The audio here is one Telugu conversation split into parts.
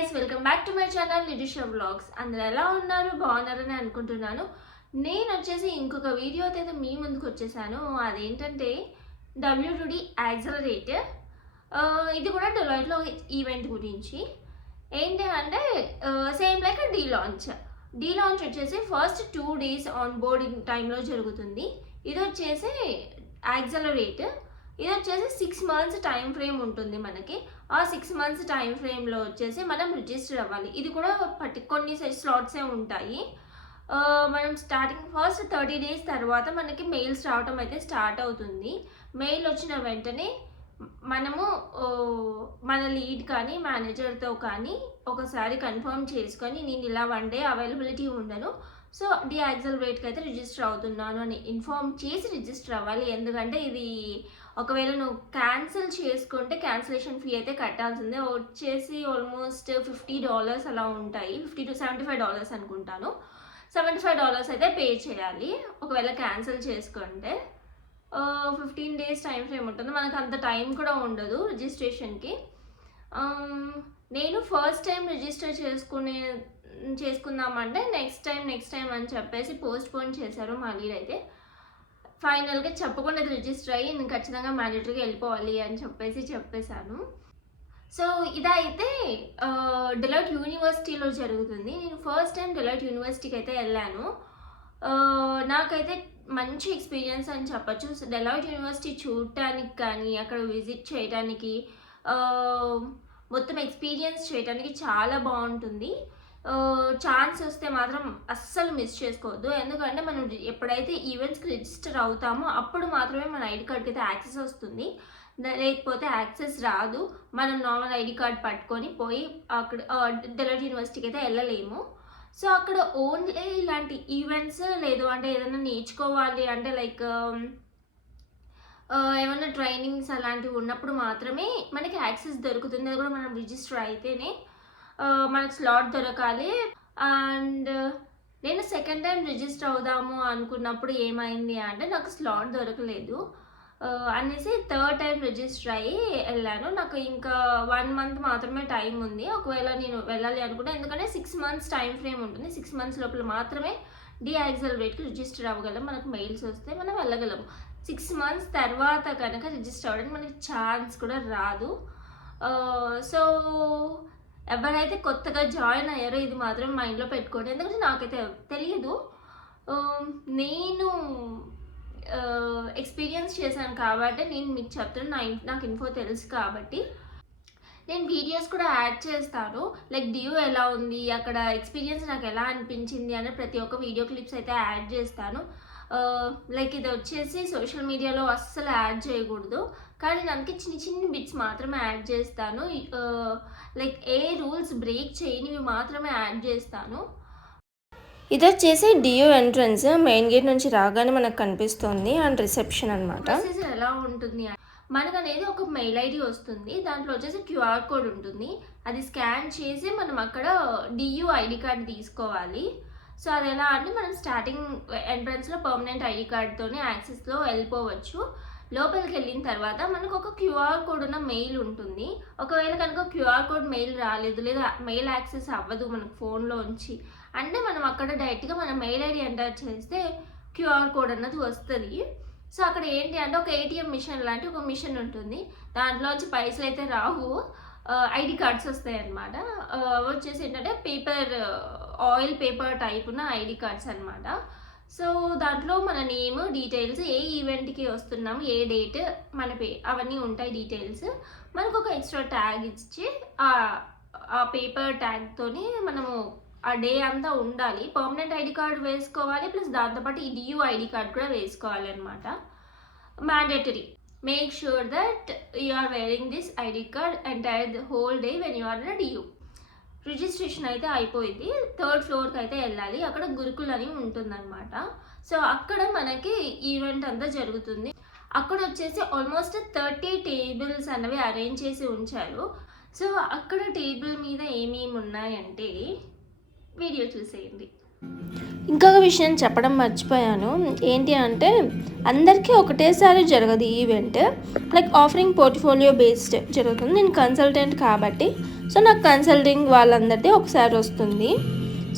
Guys, welcome back to my channel Nidisha vlogs. అందరూ ఎలా ఉన్నారు? బాగున్నారని అనుకుంటున్నాను. నేను వచ్చేసి ఇంకొక వీడియోతో అయితే మీ ముందుకు వచ్చేసాను. అదేంటంటే WTD యాక్సలరేట్. ఇది కూడా డెలాయిట్లో ఈవెంట్ గురించి. ఏంటి అంటే సేమ్ లైక్ డీ లాంచ్ వచ్చేసి ఫస్ట్ 2 days ఆన్ బోర్డింగ్ టైంలో జరుగుతుంది. ఇది వచ్చేసి యాక్సలరేట్. ఇది వచ్చేసి 6 months టైం ఫ్రేమ్ ఉంటుంది మనకి. ఆ 6 months టైం ఫ్రేమ్లో వచ్చేసి మనం రిజిస్టర్ అవ్వాలి. ఇది కూడా కొన్ని స్లాట్సే ఉంటాయి. మనం స్టార్టింగ్ ఫస్ట్ 30 days తర్వాత మనకి మెయిల్స్ రావటం అయితే స్టార్ట్ అవుతుంది. మెయిల్ వచ్చిన వెంటనే మనము మన లీడ్ కానీ మేనేజర్తో కానీ ఒకసారి కన్ఫర్మ్ చేసుకొని నేను ఇలా 1 day అవైలబిలిటీ ఉండను, సో యాక్సలరేట్కి అయితే రిజిస్టర్ అవుతున్నాను అని ఇన్ఫార్మ్ చేసి రిజిస్టర్ అవ్వాలి. ఎందుకంటే ఇది ఒకవేళ నువ్వు క్యాన్సిల్ చేసుకుంటే క్యాన్సిలేషన్ ఫీ అయితే కట్టాల్సిందే. వచ్చేసి ఆల్మోస్ట్ $50 అలా ఉంటాయి. $50 to $75 అనుకుంటాను. $75 అయితే పే చేయాలి ఒకవేళ క్యాన్సిల్ చేసుకుంటే. 15 days టైం ఫ్రేమ్ ఉంటుంది. మనకు అంత టైం కూడా ఉండదు రిజిస్ట్రేషన్కి. నేను ఫస్ట్ టైం రిజిస్టర్ చేసుకుందామంటే నెక్స్ట్ టైం అని చెప్పేసి పోస్ట్ పోన్ చేశారు మా లీడ్ అయితే. ఫైనల్గా చెప్పకుండా రిజిస్టర్ అయ్యి నేను ఖచ్చితంగా మ్యాండేటరీగా వెళ్ళిపోవాలి అని చెప్పేశాను. సో ఇదైతే డెలాయిట్ యూనివర్సిటీలో జరుగుతుంది. నేను ఫస్ట్ టైం డెలాయిట్ యూనివర్సిటీకి అయితే వెళ్ళాను. నాకైతే మంచి ఎక్స్పీరియన్స్ అని చెప్పచ్చు. డెలాయిట్ యూనివర్సిటీ చూడటానికి కానీ అక్కడ విజిట్ చేయడానికి మొత్తం ఎక్స్పీరియన్స్ చేయడానికి చాలా బాగుంటుంది. ఛాన్స్ వస్తే మాత్రం అస్సలు మిస్ చేసుకోవద్దు. ఎందుకంటే మనం ఎప్పుడైతే ఈవెంట్స్కి రిజిస్టర్ అవుతామో అప్పుడు మాత్రమే మన ఐడి కార్డ్కి అయితే యాక్సెస్ వస్తుంది, లేకపోతే యాక్సెస్ రాదు. మనం నార్మల్ ఐడి కార్డ్ పట్టుకొని పోయి అక్కడ డెలాయిట్ యూనివర్సిటీకి అయితే వెళ్ళలేము. సో అక్కడ ఓన్లీ ఇలాంటి ఈవెంట్స్ లేదు అంటే ఏదైనా నేర్చుకోవాలి అంటే లైక్ ఏమైనా ట్రైనింగ్స్ అలాంటివి ఉన్నప్పుడు మాత్రమే మనకి యాక్సెస్ దొరుకుతుంది. అది కూడా మనం రిజిస్టర్ అయితేనే మనకు స్లాట్ దొరకాలి. అండ్ నేను సెకండ్ టైం రిజిస్టర్ అవుదాము అనుకున్నప్పుడు ఏమైంది అంటే నాకు స్లాట్ దొరకలేదు అనేసి థర్డ్ టైం రిజిస్టర్ అయ్యి వెళ్ళాను. నాకు ఇంకా 1 month మాత్రమే టైం ఉంది ఒకవేళ నేను వెళ్ళాలి అనుకుంటే. ఎందుకంటే 6 months టైం ఫ్రేమ్ ఉంటుంది. 6 months లోపల మాత్రమే యాక్సలరేట్కి రిజిస్టర్ అవ్వగలం. మనకు మెయిల్స్ వస్తే మనం వెళ్ళగలము. 6 months తర్వాత కనుక రిజిస్టర్ అవ్వడానికి మనకి ఛాన్స్ కూడా రాదు. సో ఎవరైతే కొత్తగా జాయిన్ అయ్యారో ఇది మాత్రం మైండ్లో పెట్టుకోండి. ఎందుకంటే నాకైతే తెలియదు, నేను ఎక్స్పీరియన్స్ చేశాను కాబట్టి నేను మీకు చెప్తున్నాను. నాకు ఇన్ఫో తెలుసు కాబట్టి నేను వీడియోస్ కూడా యాడ్ చేస్తాను. లైక్ డియో ఎలా ఉంది, అక్కడ ఎక్స్పీరియన్స్ నాకు ఎలా అనిపించింది అనే ప్రతి ఒక్క వీడియో క్లిప్స్ అయితే యాడ్ చేస్తాను. లైక్ ఇది వచ్చేసి సోషల్ మీడియాలో అస్సలు యాడ్ చేయకూడదు, కానీ దానికి చిన్న బిట్స్ మాత్రమే యాడ్ చేస్తాను. లైక్ ఏ రూల్స్ బ్రేక్ చేయనివి మాత్రమే యాడ్ చేస్తాను. ఇది వచ్చేసి డియో ఎంట్రన్స్. మెయిన్ గేట్ నుంచి రాగానే మనకు కనిపిస్తుంది అండ్ రిసెప్షన్ అనమాట. ఎలా ఉంటుంది మనకు అనేది ఒక మెయిల్ ఐడి వస్తుంది. దాంట్లో వచ్చేసి QR కోడ్ ఉంటుంది. అది స్కాన్ చేసి మనం అక్కడ DU ఐడి కార్డ్ తీసుకోవాలి. సో అది ఎలా అంటే మనం స్టార్టింగ్ ఎంట్రన్స్లో పర్మనెంట్ ఐడి కార్డ్తోనే యాక్సెస్లో వెళ్ళిపోవచ్చు. లోపలికి వెళ్ళిన తర్వాత మనకు ఒక QR కోడ్ ఉన్న మెయిల్ ఉంటుంది. ఒకవేళ కనుక QR కోడ్ మెయిల్ రాలేదు లేదా మెయిల్ యాక్సెస్ అవ్వదు మనకు ఫోన్లో ఉంచి అంటే మనం అక్కడ డైరెక్ట్గా మన మెయిల్ ఐడి ఎంటర్ చేస్తే QR కోడ్ అన్నది వస్తుంది. సో అక్కడ ఏంటి అంటే ఒక ATM మిషన్ లాంటి ఒక మిషన్ ఉంటుంది. దాంట్లోంచి పైసలు అయితే రావు, ఐడి కార్డ్స్ వస్తాయి అన్నమాట. వచ్చేసి ఏంటంటే ఆయిల్ పేపర్ టైప్ ఉన్న ఐడి కార్డ్స్ అనమాట. సో దాంట్లో మన నేమ్ డీటెయిల్స్, ఏ ఈవెంట్కి వస్తున్నాము, ఏ డేట్, మన అవన్నీ ఉంటాయి డీటెయిల్స్. మనకు ఒక ఎక్స్ట్రా ట్యాగ్ ఇచ్చి ఆ పేపర్ ట్యాగ్తోని మనము ఆ డే అంతా ఉండాలి. పర్మనెంట్ ఐడి కార్డ్ వేసుకోవాలి, ప్లస్ దాంతోపాటు ఈ DU ఐడి కార్డ్ కూడా వేసుకోవాలి అనమాట. Mandatory. Make sure that you are wearing this ID card entire the whole day when you are in DU. Registration అయితే అయిపోయింది. 3rd floorకి అయితే వెళ్ళాలి. అక్కడ గురుకుల్ అని ఉంటుందన్నమాట. సో అక్కడ మనకి ఈవెంట్ అంతా జరుగుతుంది. అక్కడ వచ్చేసి ఆల్మోస్ట్ 30 tables అన్నవి అరేంజ్ చేసి ఉంచారు. సో అక్కడ టేబుల్ మీద ఏమేమి ఉన్నాయంటే వీడియో చూసేయండి. ఇంకొక విషయం చెప్పడం మర్చిపోయాను. ఏంటి అంటే అందరికీ ఒకటేసారి జరగదు event. Like offering portfolio based జరుగుతుంది. నేను కన్సల్టెంట్ కాబట్టి సో నాకు కన్సల్టింగ్ వాళ్ళందరిది ఒకసారి వస్తుంది.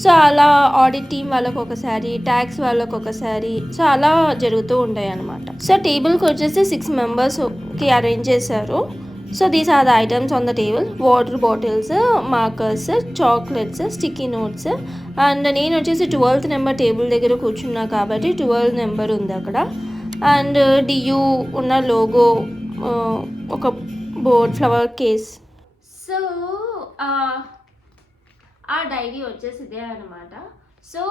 సో అలా ఆడిట్ టీమ్ వాళ్ళకి ఒకసారి, ట్యాక్స్ వాళ్ళకి ఒకసారి, సో అలా జరుగుతూ ఉంటాయి అన్నమాట. సో టేబుల్కి వచ్చేసి 6 మెంబర్స్కి అరేంజ్ చేశారు. So these are the items on the table. Water bottles, markers, chocolates, sticky notes. And నేను వచ్చేసి 12th నెంబర్ టేబుల్ దగ్గర కూర్చున్నా కాబట్టి 12 నెంబర్ ఉంది అక్కడ. అండ్ డియూ ఉన్న లోగో, ఒక బోర్డ్, ఫ్లవర్ కేస్. సో ఆ డైరీ వచ్చేసి ఇదే అనమాట. సో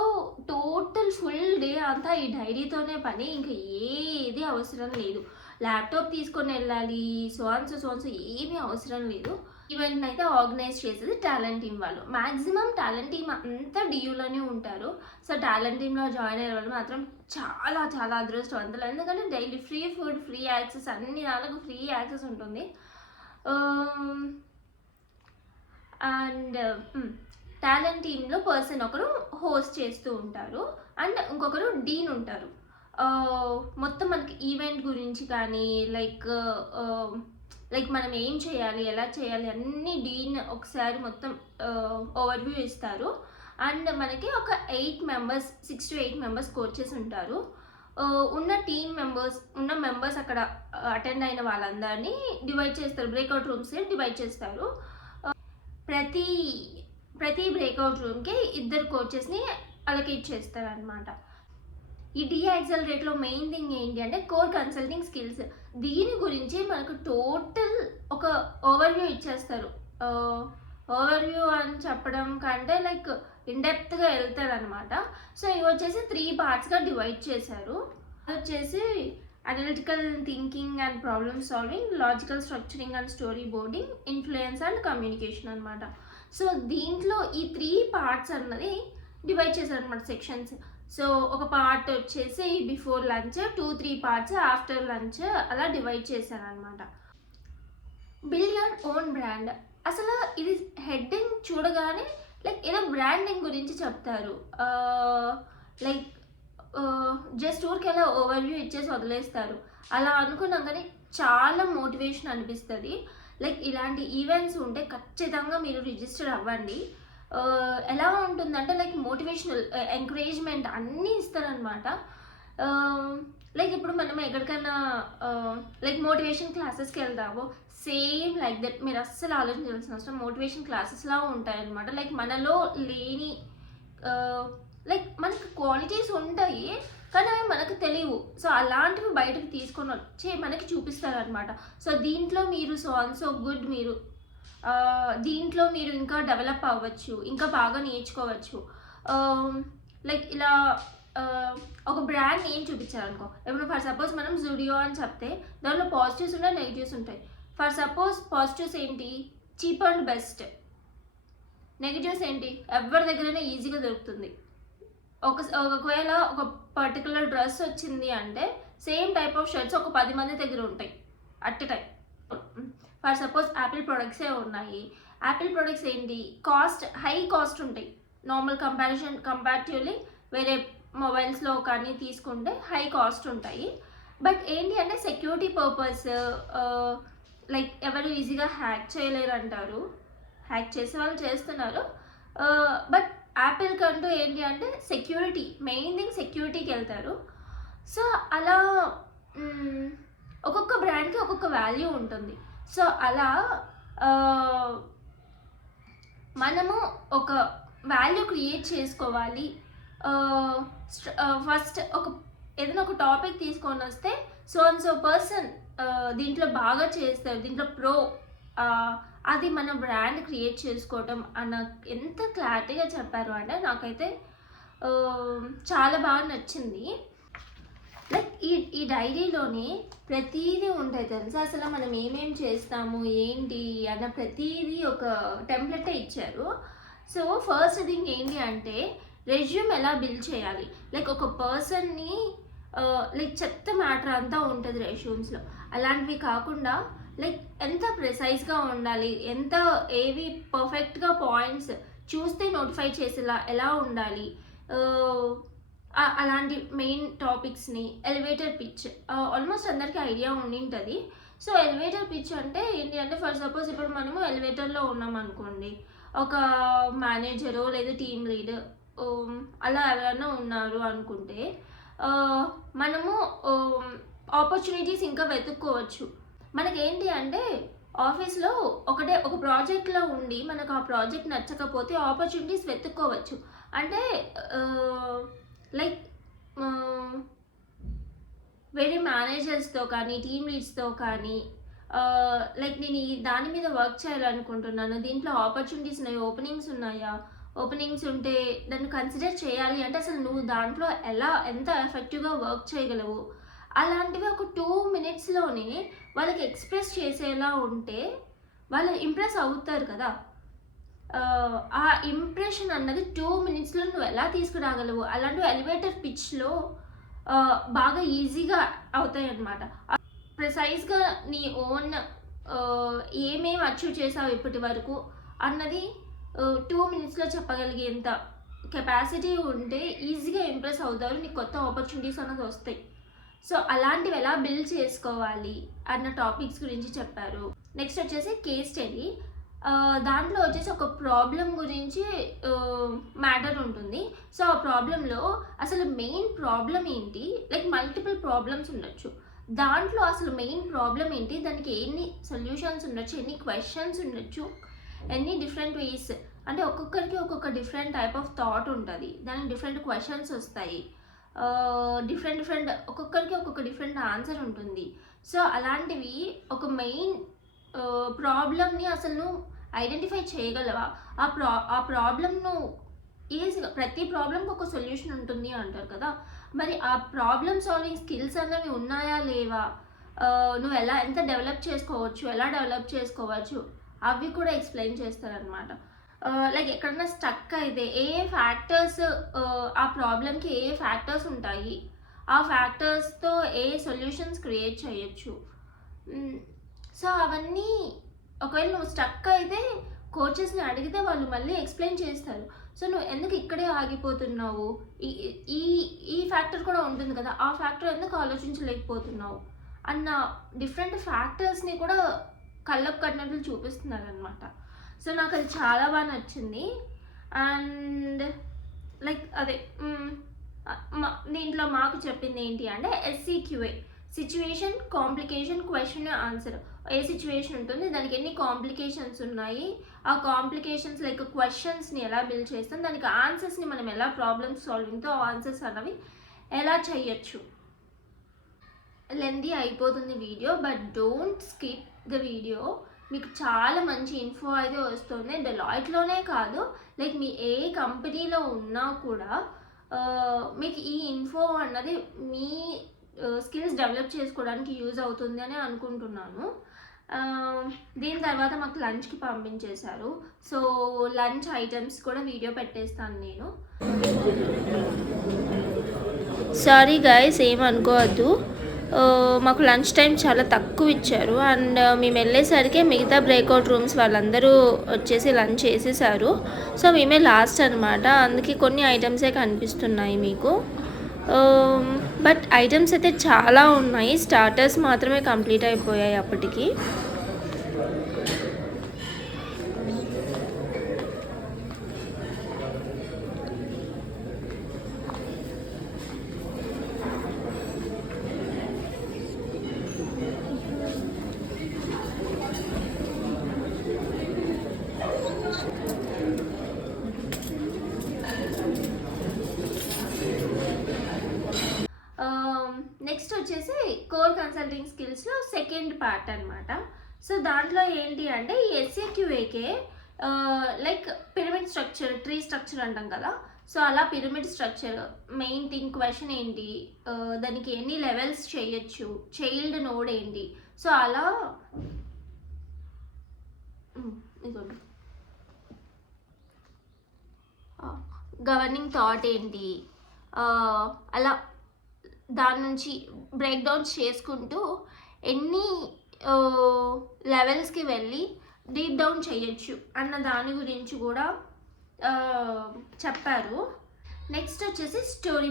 టోటల్ ఫుల్ డే అంతా ఈ డైరీతోనే పని, ఇంకా ఏది అవసరం లేదు. ల్యాప్టాప్ తీసుకొని వెళ్ళాలి, సోన్స్ ఏమీ అవసరం లేదు. ఈవెంట్ని అయితే ఆర్గనైజ్ చేసేది టాలెంట్ టీమ్ వాళ్ళు. మ్యాక్సిమం టాలెంట్ టీమ్ అంతా డియూలోనే ఉంటారు. సో టాలెంట్ టీంలో జాయిన్ అయ్యే వాళ్ళు మాత్రం చాలా చాలా అదృష్టవంతులు, ఎందుకంటే daily free food, free access, అన్ని దానికి ఫ్రీ యాక్సెస్ ఉంటుంది. అండ్ టాలెంట్ టీంలో పర్సన్ ఒకరు హోస్ట్ చేస్తూ ఉంటారు అండ్ ఇంకొకరు డీన్ ఉంటారు. మొత్తం మనకి ఈవెంట్ గురించి కానీ లైక్ మనం ఏం చేయాలి, ఎలా చేయాలి అన్నీ డీన్ ఒకసారి మొత్తం ఓవర్వ్యూ ఇస్తారు. అండ్ మనకి ఒక 6 to 8 మెంబర్స్ కోచెస్ ఉంటారు. ఉన్న మెంబర్స్ అక్కడ అటెండ్ అయిన వాళ్ళందరినీ డివైడ్ చేస్తారు, బ్రేక్అవుట్ రూమ్స్ డివైడ్ చేస్తారు. ప్రతి బ్రేక్అవుట్ రూమ్కి 2 కోచెస్ని అలొకేట్ చేస్తారు అనమాట. ఈ యాక్సెలరేట్లో మెయిన్ థింగ్ ఏంటి అంటే కోర్ కన్సల్టింగ్ స్కిల్స్. దీని గురించి మనకు టోటల్ ఒక ఓవర్వ్యూ ఇచ్చేస్తారు. ఓవర్వ్యూ అని చెప్పడం కంటే లైక్ ఇన్డెప్త్గా వెళ్తారు అనమాట. సో ఇవి వచ్చేసి 3 పార్ట్స్గా డివైడ్ చేశారు. అది వచ్చేసి analytical thinking and problem solving, logical structuring and story boarding, influence and communication అనమాట. సో దీంట్లో ఈ 3 పార్ట్స్ అన్నది డివైడ్ చేశారు అనమాట, సెక్షన్స్. సో ఒక పార్ట్ వచ్చేసి before lunch, 2-3 parts after lunch, అలా డివైడ్ చేశాను అనమాట. Build your own brand. అసలు ఇది హెడ్డింగ్ చూడగానే లైక్ ఏదో బ్రాండింగ్ గురించి చెప్తారు. లైక్ జస్ట్ ఊరికి ఎలా ఓవర్వ్యూ ఇచ్చేసి వదిలేస్తారు. అలా అనుకున్నాం కానీ చాలా మోటివేషన్ అనిపిస్తుంది. లైక్ ఇలాంటి ఈవెంట్స్ ఉంటే ఖచ్చితంగా మీరు రిజిస్టర్ అవ్వండి. ఎలా ఉంటుందంటే లైక్ మోటివేషనల్, ఎంకరేజ్మెంట్ అన్నీ ఇస్తారనమాట. లైక్ ఇప్పుడు మనం ఎక్కడికైనా లైక్ మోటివేషన్ క్లాసెస్కి వెళ్తామో సేమ్ లైక్ దట్. మీరు అస్సలు ఆలోచించాల్సిన అవసరం, మోటివేషన్ క్లాసెస్లా ఉంటాయన్నమాట. లైక్ మనలో లేని లైక్ మనకి క్వాలిటీస్ ఉంటాయి కానీ అవి మనకు తెలియవు. సో అలాంటివి బయటకు తీసుకొని వచ్చి మనకి చూపిస్తారనమాట. సో దీంట్లో మీరు సో గుడ్, మీరు దీంట్లో మీరు ఇంకా డెవలప్ అవ్వచ్చు, ఇంకా బాగా నేర్చుకోవచ్చు. లైక్ ఇలా ఒక బ్రాండ్ ఏం చూపించారనుకో, ఇప్పుడు ఫర్ సపోజ్ మనం జూడియో అని చెప్తే దాంట్లో పాజిటివ్స్ ఉంటాయి, నెగిటివ్స్ ఉంటాయి. ఫర్ సపోజ్ పాజిటివ్స్ ఏంటి, చీప్ అండ్ బెస్ట్. నెగిటివ్స్ ఏంటి, ఎవరి దగ్గరైనా ఈజీగా దొరుకుతుంది. ఒకవేళ ఒక పర్టికులర్ డ్రెస్ వచ్చింది అంటే సేమ్ టైప్ ఆఫ్ షర్ట్స్ ఒక 10 మంది దగ్గర ఉంటాయి at time. For suppose Apple ప్రొడక్ట్సే ఉన్నాయి. యాపిల్ ప్రొడక్ట్స్ ఏంటి, హై కాస్ట్ ఉంటాయి. నార్మల్ కంపారిటివ్లీ వేరే మొబైల్స్లో కానీ తీసుకుంటే హై కాస్ట్ ఉంటాయి. బట్ ఏంటి అంటే సెక్యూరిటీ పర్పస్, లైక్ ఎవరు ఈజీగా హ్యాక్ చేయలేరు అంటారు. హ్యాక్ చేసే వాళ్ళు చేస్తున్నారు. బట్ యాపిల్ కంటూ ఏంటి అంటే సెక్యూరిటీ, మెయిన్ థింగ్ సెక్యూరిటీకి వెళ్తారు. సో అలా ఒక్కొక్క బ్రాండ్కి ఒక్కొక్క వాల్యూ ఉంటుంది. సో అలా మనము ఒక వాల్యూ క్రియేట్ చేసుకోవాలి. ఫస్ట్ ఏదైనా ఒక టాపిక్ తీసుకొని వస్తే సో పర్సన్ దీంట్లో బాగా చేస్తారు, దీంట్లో ప్రో, అది మన బ్రాండ్ క్రియేట్ చేసుకోవటం అన్న ఎంత క్లారిటీగా చెప్పారు అంటే నాకైతే చాలా బాగా నచ్చింది. లైక్ ఈ డైరీలోనే ప్రతిదీ ఉంటాయి తెలుసా. అసలు మనం ఏమేమి చేస్తాము ఏంటి అన్న ప్రతిదీ ఒక టెంప్లెటే ఇచ్చారు. సో ఫస్ట్ థింగ్ ఏంటి అంటే రెజ్యూమ్ ఎలా బిల్డ్ చేయాలి. లైక్ ఒక పర్సన్ని లైక్ చెత్త మ్యాటర్ అంతా ఉంటుంది రెజ్యూమ్స్లో. అలాంటివి కాకుండా లైక్ ఎంత ప్రిసైజ్గా ఉండాలి, ఎంత ఏవి పర్ఫెక్ట్గా పాయింట్స్ చూస్తే నోటిఫై చేసేలా ఎలా ఉండాలి, అలాంటి మెయిన్ టాపిక్స్ని. ఎలివేటర్ పిచ్ ఆల్మోస్ట్ అందరికీ ఐడియా ఉండి ఉంటుంది. సో ఎలివేటర్ పిచ్ అంటే ఏంటి అంటే ఫర్ సపోజ్ ఇప్పుడు మనము ఎలివేటర్లో ఉన్నాం అనుకోండి, ఒక మేనేజరు లేదా టీమ్ లీడ్ అలా ఎవరైనా ఉన్నారు అనుకుంటే మనము ఆపర్చునిటీస్ ఇంకా వెతుక్కోవచ్చు. మనకేంటి అంటే ఆఫీస్లో ఒక ప్రాజెక్ట్లో ఉండి మనకు ఆ ప్రాజెక్ట్ నచ్చకపోతే ఆపర్చునిటీస్ వెతుక్కోవచ్చు. అంటే లైక్ వేరే మేనేజర్స్తో కానీ టీమ్ లీడ్స్తో కానీ లైక్ నేను దాని మీద వర్క్ చేయాలనుకుంటున్నాను, దీంట్లో ఆపర్చునిటీస్ ఉన్నాయి, ఓపెనింగ్స్ ఉన్నాయా, ఓపెనింగ్స్ ఉంటే దాన్ని కన్సిడర్ చేయాలి అంటే అసలు నువ్వు దాంట్లో ఎంత ఎఫెక్టివ్గా వర్క్ చేయగలవు, అలాంటివి ఒక 2 minutesలోనే వాళ్ళకి ఎక్స్ప్రెస్ చేసేలా ఉంటే వాళ్ళు ఇంప్రెస్ అవుతారు కదా. ఆ ఇంప్రెషన్ అన్నది 2 minutesలో నువ్వు ఎలా తీసుకురాగలవు, అలాంటివి ఎలివేటర్ పిచ్లో బాగా ఈజీగా అవుతాయి అన్నమాట. ప్రిసైజ్గా నీ ఓన్ ఏమేమి అచీవ్ చేసావు ఇప్పటి వరకు అన్నది 2 minutesలో చెప్పగలిగేంత కెపాసిటీ ఉంటే ఈజీగా ఇంప్రెస్ అవుతారు, నీకు కొత్త ఆపర్చునిటీస్ అన్నది వస్తాయి. సో అలాంటివి ఎలా బిల్డ్ చేసుకోవాలి అన్న టాపిక్స్ గురించి చెప్పారు. నెక్స్ట్ వచ్చేసి కేస్ స్టడీ. దాంట్లో వచ్చేసి ఒక ప్రాబ్లం గురించి మ్యాటర్ ఉంటుంది. సో ఆ ప్రాబ్లంలో అసలు మెయిన్ ప్రాబ్లం ఏంటి, లైక్ మల్టిపుల్ ప్రాబ్లమ్స్ ఉండొచ్చు, దాంట్లో అసలు మెయిన్ ప్రాబ్లం ఏంటి, దానికి ఎన్ని సొల్యూషన్స్ ఉండొచ్చు, ఎన్ని క్వశ్చన్స్ ఉండొచ్చు, ఎన్ని డిఫరెంట్ వేస్, అంటే ఒక్కొక్కరికి ఒక్కొక్క డిఫరెంట్ టైప్ ఆఫ్ థాట్ ఉంటుంది, దానికి డిఫరెంట్ క్వశ్చన్స్ వస్తాయి, డిఫరెంట్ ఒక్కొక్కరికి ఒక్కొక్క డిఫరెంట్ ఆన్సర్ ఉంటుంది. సో అలాంటివి ఒక మెయిన్ ప్రాబ్లమ్ని అసలు నువ్వు ఐడెంటిఫై చేయగలవా, ఆ ప్రాబ్లమ్ను ఈజీగా, ప్రతి ప్రాబ్లంకి ఒక సొల్యూషన్ ఉంటుంది అంటారు కదా, మరి ఆ ప్రాబ్లమ్ సాల్వింగ్ స్కిల్స్ అనేవి ఉన్నాయా లేవా, నువ్వు ఎంత డెవలప్ చేసుకోవచ్చు అవి కూడా ఎక్స్ప్లెయిన్ చేస్తారనమాట. లైక్ ఎక్కడన్నా స్టక్ అయితే ఏ ఫ్యాక్టర్స్, ఆ ప్రాబ్లంకి ఏ ఫ్యాక్టర్స్ ఉంటాయి, ఆ ఫ్యాక్టర్స్తో ఏ సొల్యూషన్స్ క్రియేట్ చేయొచ్చు. సో అవన్నీ ఒకవేళ నువ్వు స్టక్ అయితే కోచెస్ని అడిగితే వాళ్ళు మళ్ళీ ఎక్స్ప్లెయిన్ చేస్తారు. సో నువ్వు ఎందుకు ఇక్కడే ఆగిపోతున్నావు, ఈ ఫ్యాక్టర్ కూడా ఉంటుంది కదా, ఆ ఫ్యాక్టర్ ఎందుకు ఆలోచించలేకపోతున్నావు అన్న డిఫరెంట్ ఫ్యాక్టర్స్ని కూడా కళ్ళకు కట్టినట్లు చూపిస్తున్నారు అనమాట. సో నాకు అది చాలా బాగా నచ్చింది. అండ్ లైక్ అదే దీంట్లో మాకు చెప్పింది ఏంటి అంటే SCQA, situation, complication, question, answer. ఏ సిచ్యువేషన్ ఉంటుంది, దానికి ఎన్ని కాంప్లికేషన్స్ ఉన్నాయి, ఆ కాంప్లికేషన్స్ లైక్ క్వశ్చన్స్ని ఎలా బిల్డ్ చేస్తాం, దానికి ఆన్సర్స్ని మనం ఎలా ప్రాబ్లమ్ సాల్వింగ్తో ఆన్సర్స్ అనేవి ఎలా చేయొచ్చు. లెందీ అయిపోతుంది video, but don't skip the video. మీకు చాలా మంచి ఇన్ఫో అయితే వస్తుంది. డెలాయిట్లోనే కాదు, లైక్ మీ ఏ కంపెనీలో ఉన్నా కూడా మీకు ఈ ఇన్ఫో అన్నది మీ స్కిల్స్ డెవలప్ చేసుకోవడానికి యూజ్ అవుతుంది అని అనుకుంటున్నాను. దీని తర్వాత మాకు లంచ్కి పంపించేశారు. సో లంచ్ ఐటమ్స్ కూడా వీడియో పెట్టేస్తాను నేను. సారీ గైస్, ఏమనుకోవద్దు, మాకు లంచ్ టైం చాలా తక్కువ ఇచ్చారు. అండ్ మేము వెళ్ళేసరికి మిగతా బ్రేక్అవుట్ రూమ్స్ వాళ్ళందరూ వచ్చేసి లంచ్ చేసేసారు. సో మేమే లాస్ట్ అనమాట, అందుకే కొన్ని ఐటమ్సే కనిపిస్తున్నాయి మీకు. బట్ ఐటమ్స్ అయితే చాలా ఉన్నాయి, స్టార్టర్స్ మాత్రమే కంప్లీట్ అయిపోయాయి అప్పటికి. నెక్స్ట్ వచ్చేసి కోర్ కన్సల్టింగ్ స్కిల్స్లో సెకండ్ పార్ట్ అనమాట. సో దాంట్లో ఏంటి అంటే ఈ SCQAకే like pyramid structure, tree structure అంటాం కదా, సో అలా pyramid structure main thing, question ఏంటి, దానికి ఎన్ని లెవెల్స్ చేయొచ్చు, చైల్డ్ నోడ్ ఏంటి, సో అలా ఇదిగోండి గవర్నింగ్ థాట్ ఏంటి, అలా దాని నుంచి బ్రేక్ డౌన్స్ చేసుకుంటూ ఎన్ని లెవెల్స్కి వెళ్ళి డీప్ డౌన్ చేయొచ్చు అన్న దాని గురించి కూడా చెప్పారు. నెక్స్ట్ వచ్చేసి స్టోరీ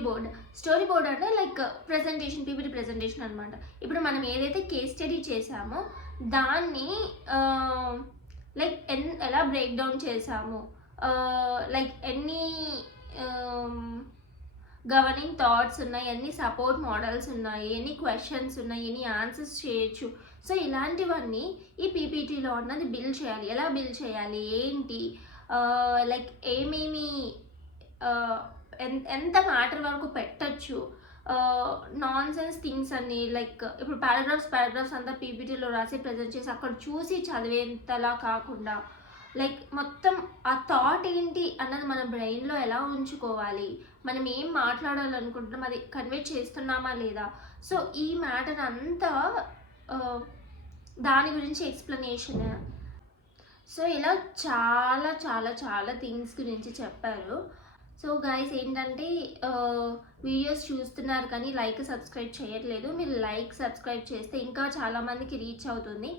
బోర్డ్ అంటే లైక్ ప్రెజెంటేషన్, పీపీటీ ప్రెజెంటేషన్ అనమాట. ఇప్పుడు మనం ఏదైతే కేస్ స్టడీ చేసామో దాన్ని లైక్ ఎలా బ్రేక్ డౌన్ చేసాము, లైక్ ఎన్ని గవర్నింగ్ థాట్స్ ఉన్నాయి, ఎన్ని సపోర్ట్ మోడల్స్ ఉన్నాయి, ఎన్ని క్వశ్చన్స్ ఉన్నాయి, ఎన్ని ఆన్సర్స్ చేయొచ్చు. సో ఇలాంటివన్నీ ఈ పీపీటీలో అన్నది బిల్డ్ చేయాలి. ఎలా బిల్డ్ చేయాలి, ఏంటి, లైక్ ఏమేమి ఎంత మ్యాటర్ వరకు పెట్టచ్చు, నాన్ సెన్స్ థింగ్స్ అన్ని లైక్ ఇప్పుడు పారాగ్రాఫ్స్ అంతా పీపీటీలో రాసి ప్రజెంట్ చేసి అక్కడ చూసి చదివేంతలా కాకుండా లైక్ మొత్తం ఆ థాట్ ఏంటి అన్నది మన బ్రెయిన్లో ఎలా ఉంచుకోవాలి, మనం ఏం మాట్లాడాలనుకుంటున్నాం అది కన్వే చేస్తున్నామా లేదా. సో ఈ మ్యాటర్ అంతా దాని గురించి ఎక్స్ప్లెనేషన్. సో ఇలా చాలా చాలా చాలా థింగ్స్ గురించి చెప్పారు. సో గైస్ ఏంటంటే వీడియోస్ చూస్తున్నారు కానీ లైక్ సబ్స్క్రైబ్ చేయట్లేదు. మీరు లైక్ సబ్స్క్రైబ్ చేస్తే ఇంకా చాలామందికి రీచ్ అవుతుంది.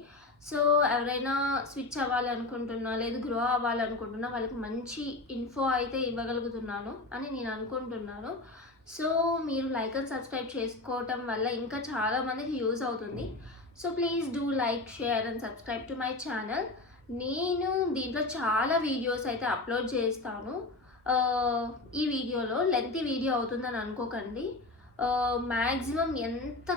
సో ఎవరైనా స్విచ్ అవ్వాలనుకుంటున్నా లేదు గ్రో అవ్వాలనుకుంటున్నా వాళ్ళకి మంచి ఇన్ఫో అయితే ఇవ్వగలుగుతున్నాను అని నేను అనుకుంటున్నాను. సో మీరు లైక్ అండ్ సబ్స్క్రైబ్ చేసుకోవటం వల్ల ఇంకా చాలామందికి యూజ్ అవుతుంది. So please do like, share and subscribe to my channel. నేను దీంట్లో చాలా వీడియోస్ అయితే అప్లోడ్ చేస్తాను. ఈ వీడియోలో లెంతీ వీడియో అవుతుందని అనుకోకండి. మ్యాక్సిమం ఎంత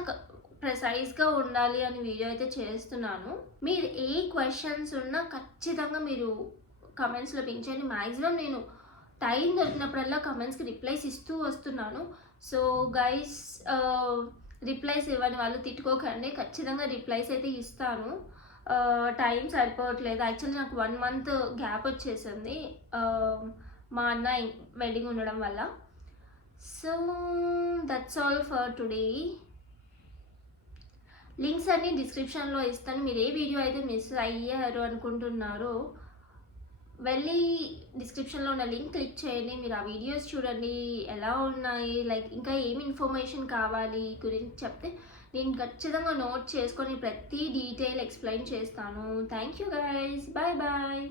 ప్రెసైజ్గా ఉండాలి అని వీడియో అయితే చేస్తున్నాను. మీరు ఏ క్వశ్చన్స్ ఉన్నా ఖచ్చితంగా మీరు కమెంట్స్లో పెంచండి. మ్యాక్సిమం నేను టైం దొరికినప్పుడల్లా కమెంట్స్కి రిప్లైస్ ఇస్తూ వస్తున్నాను. సో గైస్ రిప్లైస్ ఇవ్వని వాళ్ళు తిట్టుకోకండి, ఖచ్చితంగా రిప్లైస్ అయితే ఇస్తాను. టైం సరిపోవట్లేదు. యాక్చువల్లీ నాకు 1 month గ్యాప్ వచ్చేసింది మా అన్న వెడ్డింగ్ ఉండడం వల్ల. So that's all for today. Links అన్ని డిస్క్రిప్షన్లో ఇస్తాను. మీరు ఏ వీడియో అయితే మిస్ అయ్యారు అనుకుంటున్నారో వెళ్ళి డిస్క్రిప్షన్లో ఉన్న లింక్ క్లిక్ చేయండి. మీరు ఆ వీడియోస్ చూడండి ఎలా ఉన్నాయి, లైక్ ఇంకా ఏమి ఇన్ఫర్మేషన్ కావాలి గురించి చెప్తే నేను ఖచ్చితంగా నోట్ చేసుకొని ప్రతి డీటెయిల్ ఎక్స్ప్లెయిన్ చేస్తాను. Thank you guys, bye bye.